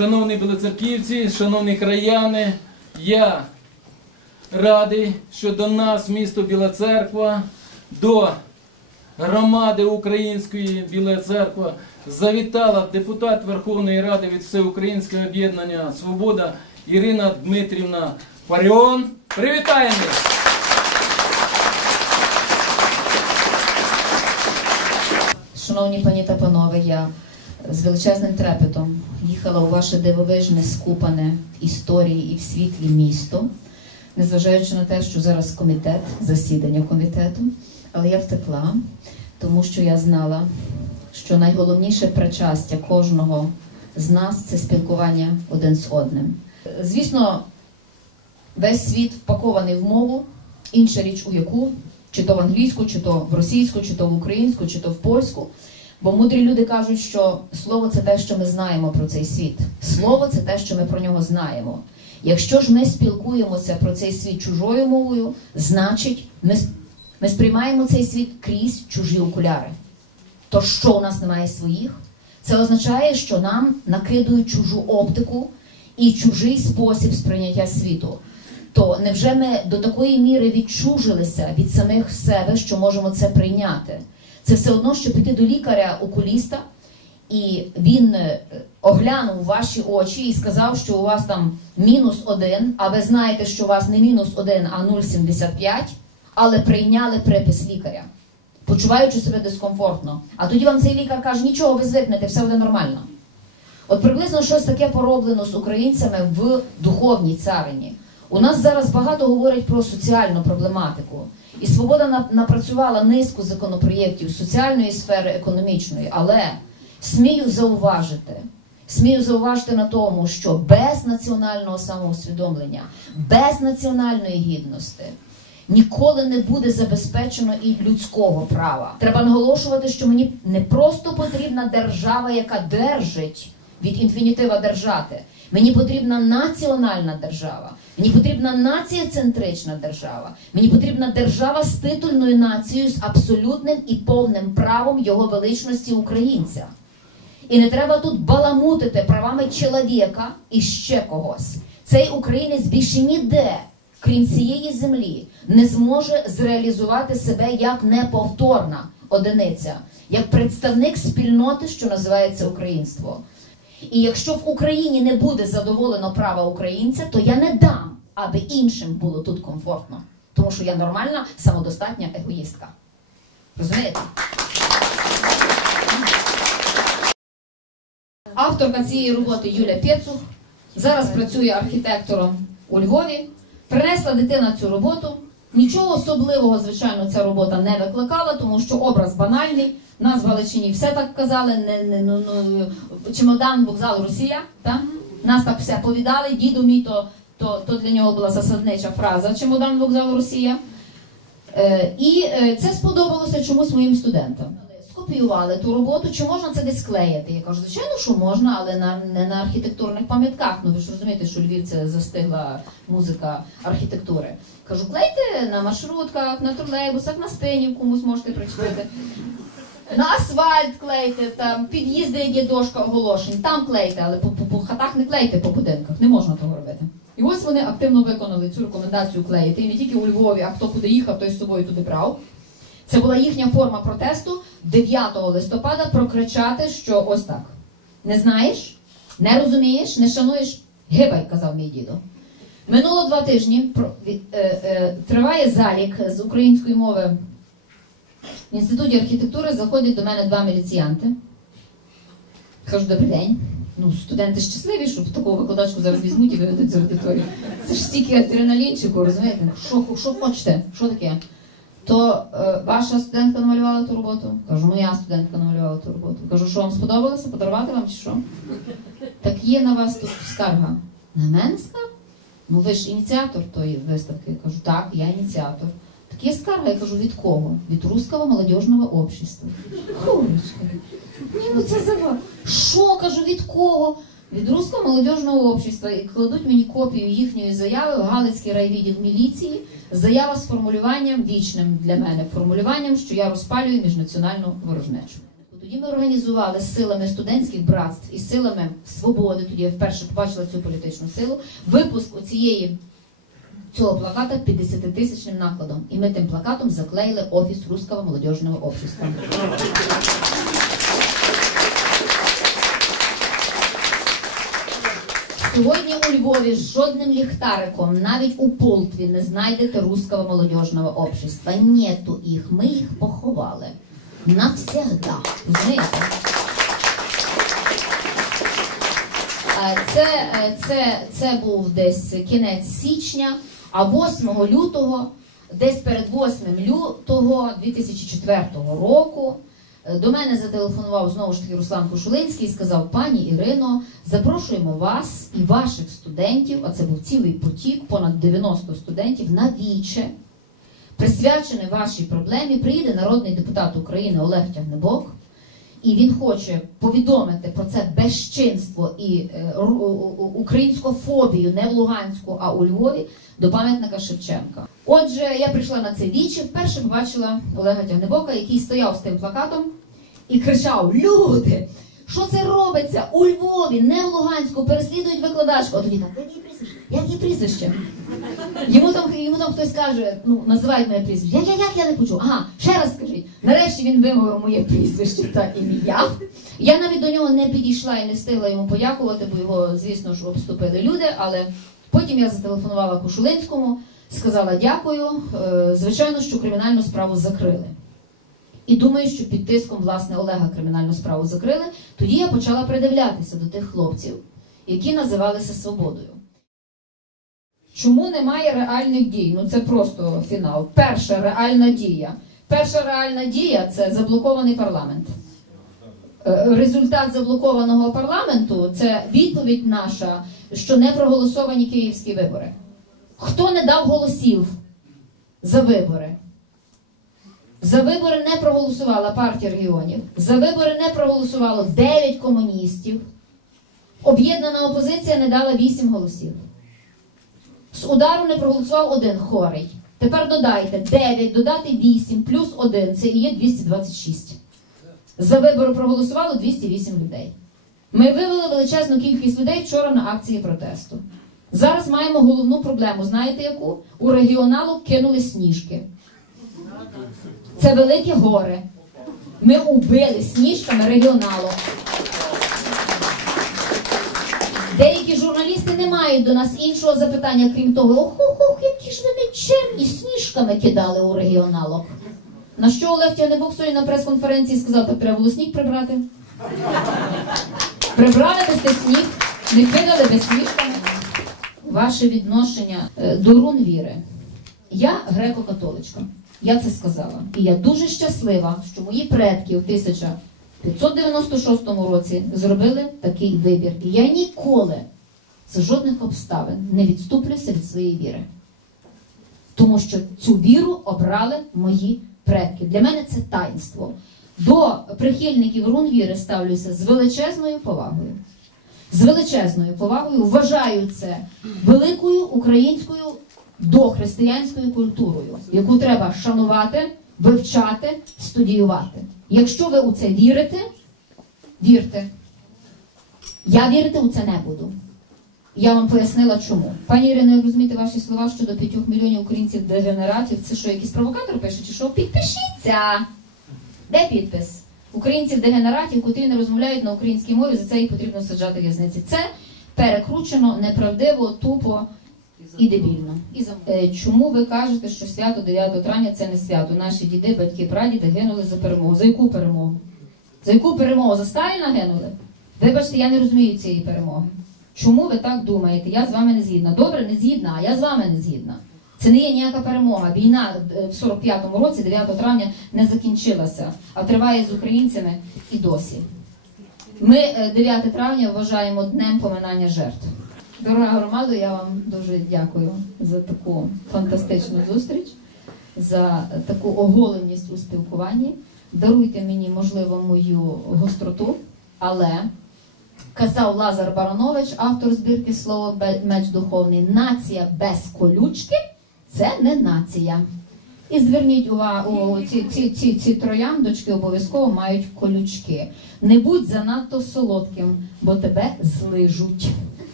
шановні білоцерківці, шановні краяни, я радий, що до нас, місто Біла Церква, до громади української Біла Церква завітала депутат Верховної Ради від Всеукраїнського об'єднання Свобода Ірина Дмитрівна Фаріон. Привітаємо! Шановні пані та панове, я з величезним трепетом їхала у ваше дивовижне, скупане в історії і в світлі місто, незважаючи на те, що зараз комітет, засідання комітету, але я втекла, тому що я знала, що найголовніше причастя кожного з нас це спілкування один з одним. Звісно, весь світ впакований в мову, інша річ у яку, чи то в англійську, чи то в російську, чи то в українську, чи то в польську. Бо мудрі люди кажуть, що слово це те, що ми знаємо про цей світ. Слово це те, що ми про нього знаємо. Якщо ж ми спілкуємося про цей світ чужою мовою, значить ми, ми сприймаємо цей світ крізь чужі окуляри. То що у нас немає своїх? Це означає, що нам накидують чужу оптику і чужий спосіб сприйняття світу. То невже ми до такої міри відчужилися від самих себе, що можемо це прийняти? Це все одно, що піти до лікаря-окуліста, і він е, оглянув ваші очі і сказав, що у вас там мінус один, а ви знаєте, що у вас не мінус один, а 0,75, але прийняли припис лікаря, почуваючи себе дискомфортно. А тоді вам цей лікар каже, нічого, ви звикнете, все буде нормально. От приблизно щось таке пороблено з українцями в духовній царині. У нас зараз багато говорять про соціальну проблематику. І свобода напрацювала низку законопроєктів соціальної сфери, економічної, але смію зауважити, смію зауважити на тому, що без національного самоусвідомлення, без національної гідності ніколи не буде забезпечено і людського права. Треба наголошувати, що мені не просто потрібна держава, яка держить від інфінітива держати. Мені потрібна національна держава. Мені потрібна націєцентрична держава. Мені потрібна держава з титульною нацією з абсолютним і повним правом його величності українця. І не треба тут баламутити правами чоловіка і ще когось. Цей українець більше ніде, крім цієї землі, не зможе зреалізувати себе як неповторна одиниця, як представник спільноти, що називається українство. І якщо в Україні не буде задоволено права українця, то я не дам, аби іншим було тут комфортно. Тому що я нормальна, самодостатня егоїстка. Розумієте? Авторка цієї роботи Юля Пєцух зараз працює архітектором у Львові. Принесла дитина цю роботу. Нічого особливого, звичайно, ця робота не викликала, тому що образ банальний. Нас в Галичині все так казали. Не, не, ну, ну, чемодан, вокзал, Росія. Та? Нас так все повідали. Діду мій, то, то, то для нього була засаднича фраза чемодан, вокзал, Росія. Е, і е, це сподобалося чомусь моїм студентам. Скопіювали ту роботу, чи можна це десь клеїти? Я кажу, звичайно, що можна, але на не на архітектурних пам'ятках. Ну ви ж розумієте, що Львів це застигла музика архітектури. Кажу, клейте на маршрутках, на тролейбусах, на спині комусь можете причепити. На асфальт клейте, там під'їзди, є дошка оголошень, там клейте, але по, по, по хатах не клейте по будинках, не можна того робити. І ось вони активно виконали цю рекомендацію клеїти. І не тільки у Львові, а хто куди їхав, той з собою туди брав. Це була їхня форма протесту 9 листопада прокричати, що ось так. Не знаєш, не розумієш, не шануєш, гибай, казав мій дідо. Минуло два тижні. е, е, Триває залік з української мови в інституті архітектури. Заходять до мене два міліціянти. Кажу, добрий день. Ну, студенти щасливі, що таку викладачку зараз візьмуть і виведуть з аудиторії. Це ж стільки адреналінчику, розумієте? Що хочете? Що таке? То е, ваша студентка намалювала ту роботу? Кажу, моя студентка намалювала ту роботу. Кажу, що вам сподобалося? Подарувати вам чи що? Так є на вас тут скарга. На мене скарга? Ну ви ж ініціатор тої виставки. Кажу, так, я ініціатор. Так є скарга, я кажу, від кого? Від Руського молодіжного общества. Курочка. Ні, ну це зава. Що кажу, від кого? Від Руського молодіжного общества і кладуть мені копію їхньої заяви в Галицький райвідділ міліції. Заява з формулюванням вічним для мене, формулюванням, що я розпалюю міжнаціональну ворожнечу. Тоді ми організували силами студентських братств і силами свободи. Тоді я вперше побачила цю політичну силу. Випуск оцієї цього плаката 50 тисячним накладом. І ми тим плакатом заклеїли офіс Русского молодіжного общества. Сьогодні у Львові жодним ліхтариком, навіть у Полтві, не знайдете русского молодіжного общества. Нету їх. Ми їх поховали. Навсегда. Розумієте? Е, Це, е, це, це був десь кінець січня, а 8 лютого, десь перед 8 лютого 2004 року, до мене зателефонував знову ж таки Руслан Кошулинський і сказав: пані Ірино, запрошуємо вас і ваших студентів, а це був цілий потік, понад 90 студентів, на віче, присвячене вашій проблемі. Приїде народний депутат України Олег Тягнебок. І він хоче повідомити про це безчинство і е, ру- у- у- українськофобію не в Луганську, а у Львові до пам'ятника Шевченка. Отже, я прийшла на це віче, вперше побачила Олега Тягнебока, який стояв з тим плакатом і кричав: Люди! Що це робиться? У Львові, не в Луганську, переслідують викладачку. А тоді так, як її прізвище? Як її прізвище? Йому там, йому там хтось каже, ну називають моє прізвище. Як, як, як я не почув? Ага, ще раз скажіть. Нарешті він вимовив моє прізвище та ім'я. Я навіть до нього не підійшла і не встигла йому подякувати, бо його, звісно ж, обступили люди. Але потім я зателефонувала Кошулинському, сказала дякую. Е, Звичайно, що кримінальну справу закрили. І думаю, що під тиском власне Олега кримінальну справу закрили. Тоді я почала придивлятися до тих хлопців, які називалися свободою. Чому немає реальних дій? Ну це просто фінал. Перша реальна дія. Перша реальна дія це заблокований парламент. Е, Результат заблокованого парламенту це відповідь наша, що не проголосовані київські вибори. Хто не дав голосів за вибори? За вибори не проголосувала партія регіонів. За вибори не проголосувало 9 комуністів. Об'єднана опозиція не дала 8 голосів. З удару не проголосував один хорий. Тепер додайте 9, додати 8, плюс 1, це і є 226. За вибори проголосувало 208 людей. Ми вивели величезну кількість людей вчора на акції протесту. Зараз маємо головну проблему. Знаєте яку? У регіоналу кинули сніжки. Це велике горе. Ми убили сніжками регіоналу. Деякі журналісти не мають до нас іншого запитання, крім того, ох, ох, ох, які ж ви нечемні сніжками кидали у регіоналок. На що Олег Тягнебок сьогодні на прес-конференції сказав, так треба було сніг прибрати. Прибрали сте сніг, не кидали би сніжками. Ваше відношення е, до рун віри. Я греко-католичка. Я це сказала. І я дуже щаслива, що мої предки у 1596 році зробили такий вибір. Я ніколи за жодних обставин не відступлюся від своєї віри. Тому що цю віру обрали мої предки. Для мене це таїнство. До прихильників рун віри ставлюся з величезною повагою. З величезною повагою вважаю це великою українською дохристиянською культурою, яку треба шанувати, вивчати, студіювати. Якщо ви у це вірите, вірте. Я вірити у це не буду. Я вам пояснила чому. Пані Ірино, як розумієте ваші слова щодо 5 мільйонів українців дегенератів, це що, якийсь провокатор пише, чи що? Підпишіться! Де підпис? Українців дегенератів, котрі не розмовляють на українській мові, за це їх потрібно саджати в в'язниці. Це перекручено, неправдиво, тупо і дебільно. Е, Чому ви кажете, що свято 9 травня це не свято? Наші діди, батьки, прадіди гинули за перемогу. За яку перемогу? За яку перемогу? За Сталіна гинули? Вибачте, я не розумію цієї перемоги. Чому ви так думаєте? Я з вами не згідна. Добре, не згідна, а я з вами не згідна. Це не є ніяка перемога. Війна е, в 45-му році, 9 травня, не закінчилася, а триває з українцями і досі. Ми е, 9 травня вважаємо днем поминання жертв. Дорога громада, я вам дуже дякую за таку фантастичну зустріч, за таку оголеність у спілкуванні. Даруйте мені, можливо, мою гостроту, але казав Лазар Баранович, автор збірки слово «Бе- меч духовний, нація без колючки це не нація. І зверніть увагу, ці, ці, ці, ці трояндочки обов'язково мають колючки. Не будь занадто солодким, бо тебе злижуть.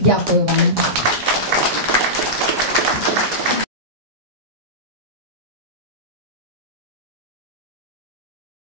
Дякую вам.